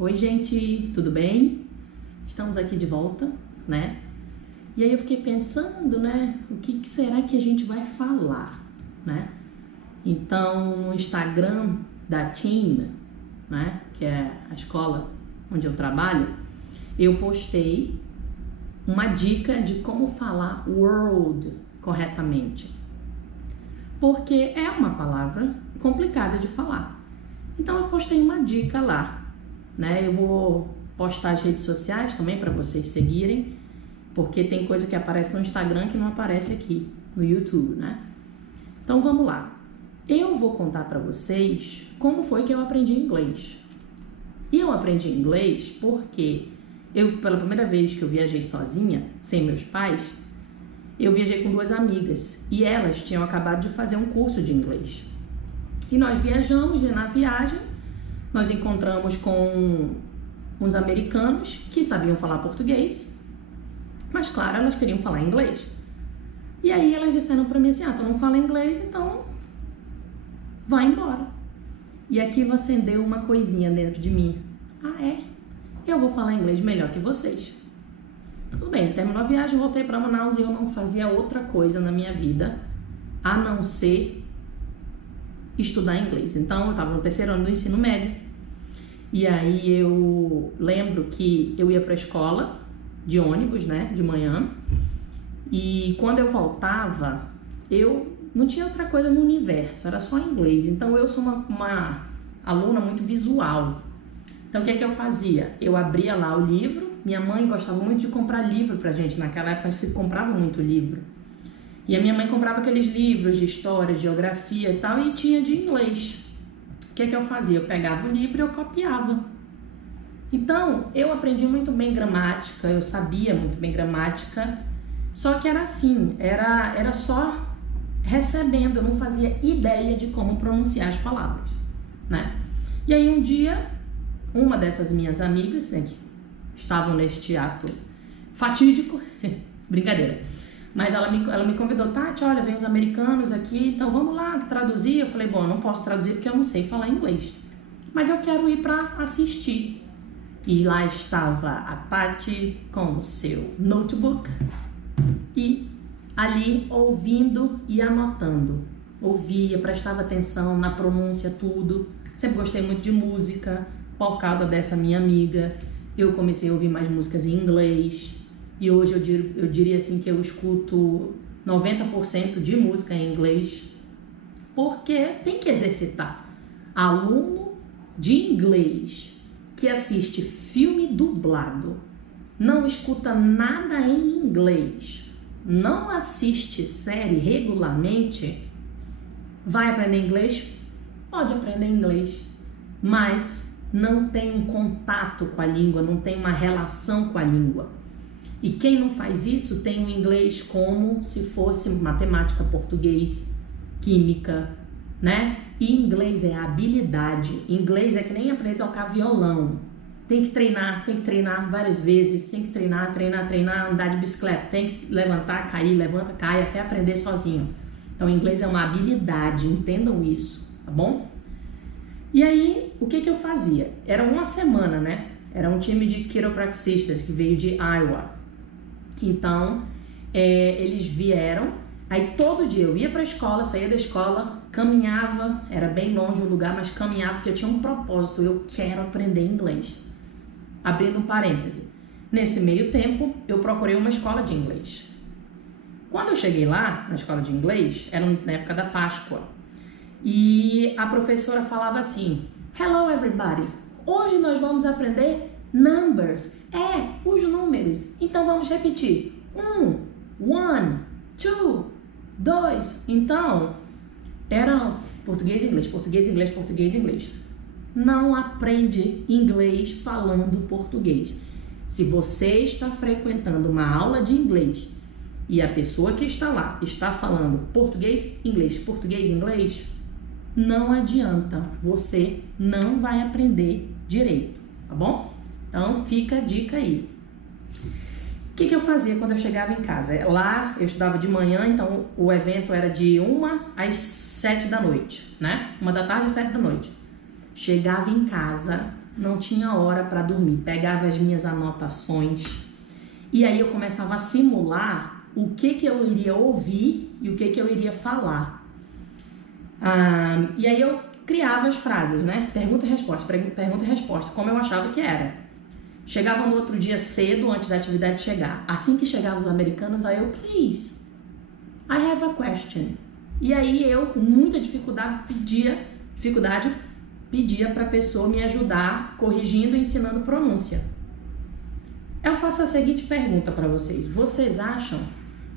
Oi, gente, tudo bem? Estamos aqui de volta, né? E aí eu fiquei pensando, né? O que será que a gente vai falar, né? Então, no Instagram da Team, né? Que é a escola onde eu trabalho, eu postei uma dica de como falar world corretamente. Porque é uma palavra complicada de falar. Então, eu postei uma dica lá, né? Eu vou postar as redes sociais também para vocês seguirem, porque tem coisa que aparece no Instagram que não aparece aqui no YouTube, né? Então vamos lá. Eu vou contar para vocês como foi que eu aprendi inglês. E eu aprendi inglês porque pela primeira vez que eu viajei sozinha, sem meus pais, eu viajei com duas amigas e elas tinham acabado de fazer um curso de inglês. E nós viajamos e na viagem nós encontramos com uns americanos que sabiam falar português, mas claro, elas queriam falar inglês. E aí elas disseram para mim assim, tu não fala inglês, então vai embora. E aquilo acendeu uma coisinha dentro de mim. Eu vou falar inglês melhor que vocês. Tudo bem, terminou a viagem, voltei para Manaus e eu não fazia outra coisa na minha vida a não ser estudar inglês. Então eu estava no terceiro ano do ensino médio e aí eu lembro que eu ia para a escola de ônibus, né, de manhã, e quando eu voltava eu não tinha outra coisa no universo, era só inglês. Então eu sou uma aluna muito visual. Então o que é que eu fazia? Eu abria lá o livro. Minha mãe gostava muito de comprar livro pra gente, naquela época se comprava muito livro. E a minha mãe comprava aqueles livros de história, de geografia e tal, e tinha de inglês. O que é que eu fazia? Eu pegava o livro e eu copiava. Então, eu aprendi muito bem gramática, eu sabia muito bem gramática, só que era assim, era só recebendo, eu não fazia ideia de como pronunciar as palavras, né? E aí um dia, uma dessas minhas amigas, né, que estavam neste ato fatídico, brincadeira, mas ela me convidou, Tati, olha, vem os americanos aqui, então vamos lá traduzir. Eu falei, bom, eu não posso traduzir porque eu não sei falar inglês, mas eu quero ir para assistir. E lá estava a Tati com o seu notebook e ali ouvindo e anotando. Ouvia, prestava atenção na pronúncia, tudo. Sempre gostei muito de música, por causa dessa minha amiga. Eu comecei a ouvir mais músicas em inglês. E hoje eu diria assim que eu escuto 90% de música em inglês. Porque tem que exercitar. Aluno de inglês que assiste filme dublado, não escuta nada em inglês, não assiste série regularmente, vai aprender inglês? Pode aprender inglês, mas não tem um contato com a língua, não tem uma relação com a língua. E quem não faz isso tem o inglês como se fosse matemática, português, química, né? E inglês é habilidade. Inglês é que nem aprender a tocar violão. Tem que treinar várias vezes, tem que treinar, andar de bicicleta, tem que levantar, cair, levanta, cai, até aprender sozinho. Então, inglês é uma habilidade, entendam isso, tá bom? E aí, o que eu fazia? Era uma semana, né? Era um time de quiropraxistas que veio de Iowa. Então, eles vieram, aí todo dia eu ia para a escola, saía da escola, caminhava, era bem longe o lugar, mas caminhava porque eu tinha um propósito, eu quero aprender inglês. Abrindo um parêntese. Nesse meio tempo, eu procurei uma escola de inglês. Quando eu cheguei lá, na escola de inglês, era na época da Páscoa, e a professora falava assim, Hello everybody, hoje nós vamos aprender numbers, os números, então vamos repetir, 1, 2, 2, então era português, inglês. Não aprende inglês falando português. Se você está frequentando uma aula de inglês e a pessoa que está lá está falando português, inglês, não adianta, você não vai aprender direito, tá bom? Então fica a dica aí. O que eu fazia quando eu chegava em casa? Lá eu estudava de manhã, então o evento era de 1 às 7 da noite, né? 1 da tarde às 7 da noite. Chegava em casa, não tinha hora para dormir. Pegava as minhas anotações e aí eu começava a simular o que eu iria ouvir e o que eu iria falar. E aí eu criava as frases, né? Pergunta e resposta, pergunta e resposta, como eu achava que era. Chegava no outro dia cedo, antes da atividade chegar. Assim que chegavam os americanos, aí eu, please, I have a question. E aí eu, com muita dificuldade, pedia para a pessoa me ajudar, corrigindo e ensinando pronúncia. Eu faço a seguinte pergunta para vocês. Vocês acham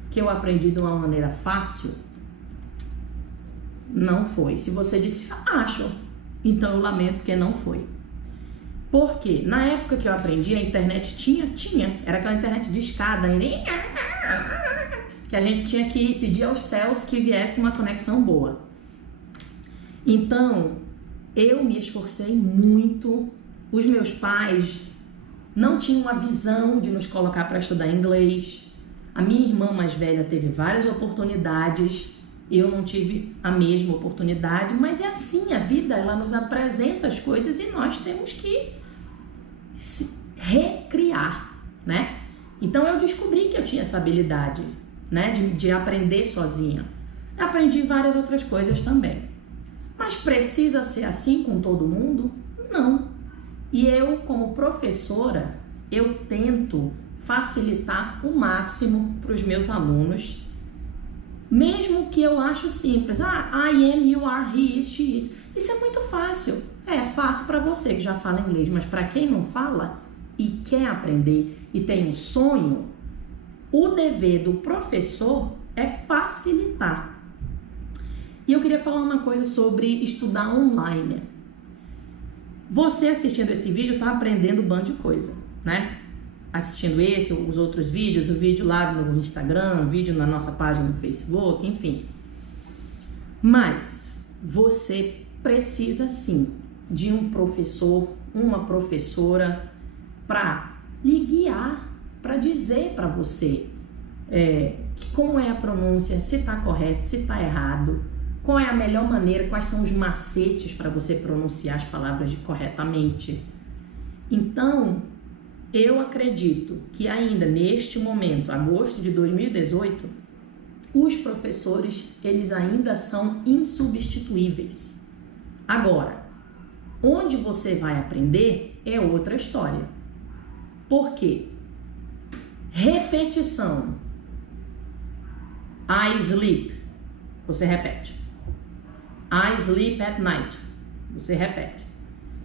que eu aprendi de uma maneira fácil? Não foi. Se você disse, acho, então eu lamento porque não foi. Por quê? Na época que eu aprendi, a internet tinha. Era aquela internet de escada, que a gente tinha que pedir aos céus que viesse uma conexão boa. Então, eu me esforcei muito. Os meus pais não tinham a visão de nos colocar para estudar inglês. A minha irmã mais velha teve várias oportunidades. Eu não tive a mesma oportunidade, mas é assim, a vida, ela nos apresenta as coisas e nós temos que se recriar, né? Então eu descobri que eu tinha essa habilidade, né, de aprender sozinha. Aprendi várias outras coisas também. Mas precisa ser assim com todo mundo? Não. E eu, como professora, eu tento facilitar o máximo para os meus alunos, mesmo que eu acho simples. I am, you are, he is, she is. Isso é muito fácil. É fácil para você que já fala inglês, mas para quem não fala e quer aprender e tem um sonho, o dever do professor é facilitar. E eu queria falar uma coisa sobre estudar online. Você assistindo esse vídeo está aprendendo um bando de coisa, né? Assistindo esse, os outros vídeos, o vídeo lá no Instagram, o vídeo na nossa página no Facebook, enfim. Mas você precisa sim de um professor, uma professora para lhe guiar, para dizer para você como é a pronúncia, se está correto, se está errado, qual é a melhor maneira, quais são os macetes para você pronunciar as palavras corretamente. Então, eu acredito que ainda neste momento, agosto de 2018, os professores, eles ainda são insubstituíveis. Agora, onde você vai aprender é outra história. Por quê? Repetição. I sleep. Você repete. I sleep at night. Você repete.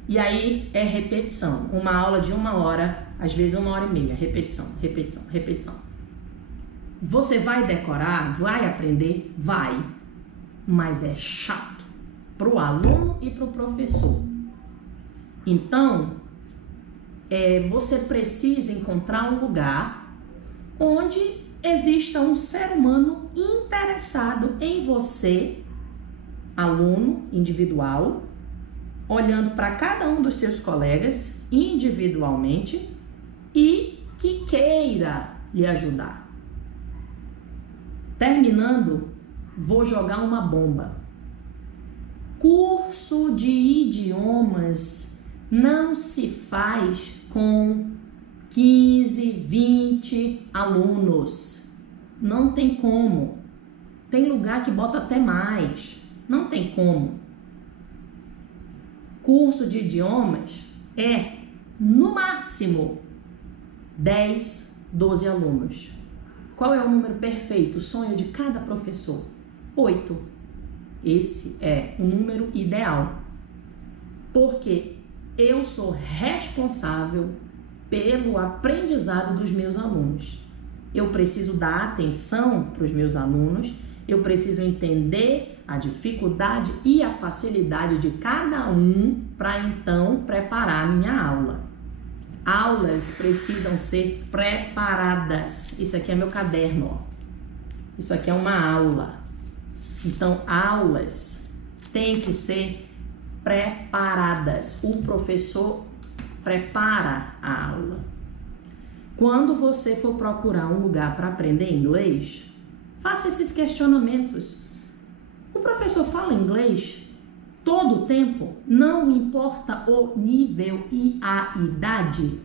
E aí é repetição. Uma aula de 1 hora, às vezes 1h30. Repetição, repetição, repetição. Você vai decorar? Vai aprender? Vai. Mas é chato para o aluno e para o professor. Então, você precisa encontrar um lugar onde exista um ser humano interessado em você, aluno individual, olhando para cada um dos seus colegas individualmente e que queira lhe ajudar. Terminando, vou jogar uma bomba. Curso de idiomas não se faz com 15, 20 alunos. Não tem como. Tem lugar que bota até mais. Não tem como. Curso de idiomas é, no máximo, 10, 12 alunos. Qual é o número perfeito, o sonho de cada professor? 8. Esse é o número ideal. Porque eu sou responsável pelo aprendizado dos meus alunos. Eu preciso dar atenção para os meus alunos, eu preciso entender a dificuldade e a facilidade de cada um para então preparar a minha aula. Aulas precisam ser preparadas. Isso aqui é meu caderno, ó. Isso aqui é uma aula. Então, aulas têm que ser preparadas. O professor prepara a aula. Quando você for procurar um lugar para aprender inglês, faça esses questionamentos. O professor fala inglês? todo o tempo, não importa o nível e a idade.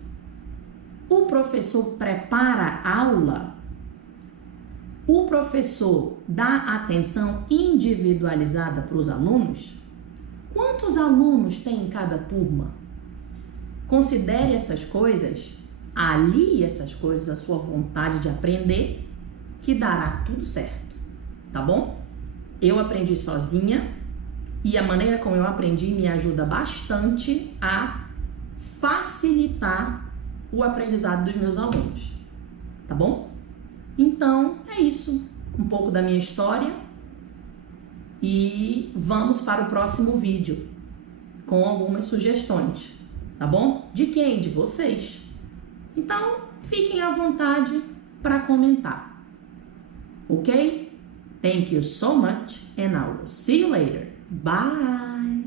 O professor prepara a aula, o professor dá atenção individualizada para os alunos. Quantos alunos tem em cada turma? Considere essas coisas, alie essas coisas à sua vontade de aprender, que dará tudo certo, tá bom? Eu aprendi sozinha e a maneira como eu aprendi me ajuda bastante a facilitar o aprendizado dos meus alunos, tá bom? Então, é isso, um pouco da minha história e vamos para o próximo vídeo com algumas sugestões, tá bom? De quem? De vocês. Então, fiquem à vontade para comentar, ok? Thank you so much and I will see you later. Bye!